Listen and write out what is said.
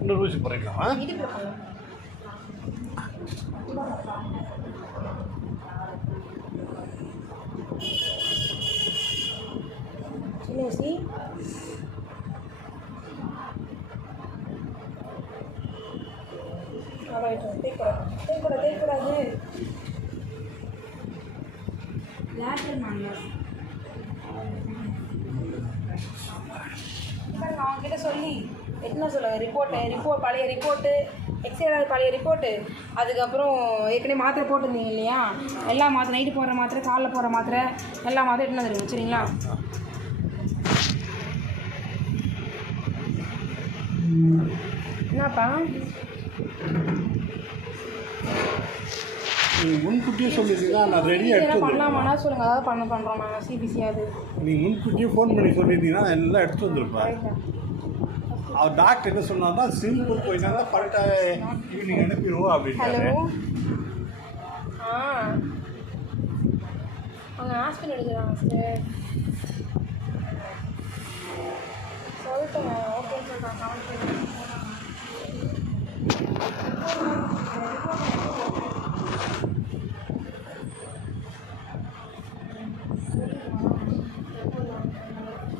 இன்னொரு ஊசி போடுறீங்களா? சின்ன ஊசி தேய்க்கூடாது. அவங்ககிட்ட சொல்லி என்ன சொல்லுங்கள், பழைய ரிப்போர்ட்டு, எக்ஸ்ரே பழைய ரிப்போர்ட்டு, அதுக்கப்புறம் ஏற்கனவே மாத்திரை போட்டிருந்தீங்க இல்லையா, எல்லா மாத்திரை, நைட்டு போடுற மாத்திரை, காலைல போடுற மாத்திரை, எல்லா மாத்திரை எடுத்துன்னு வந்துடுங்க. சரிங்களா? என்னப்பா நீங்கள் முன்கூட்டியே சொல்லியிருந்தீங்கன்னா நான் ரெடியாக எடுத்து பண்ணலாமாண்ணா சொல்லுங்கள். அதாவது பண்ணுறோம் நாங்கள் சிபிசியாது. நீங்கள் முன்கூட்டியே ஃபோன் பண்ணி சொல்லியிருந்தீங்கன்னா நான் எல்லாம் எடுத்து வந்துருப்பேன். அவர் டாக்டர் என்ன சொன்னார்னா சிம்பிள் போயிட்டாங்க, கரெக்டாக ஈவினிங் அனுப்பிடுவோம் அப்படின்னு. ஹலோ, அவங்க ஹாஸ்பிட்டல் எடுக்கிறாங்க சார். சொல்லிட்டேங்க, ஓகேன்னு சொல்லிட்டாங்க.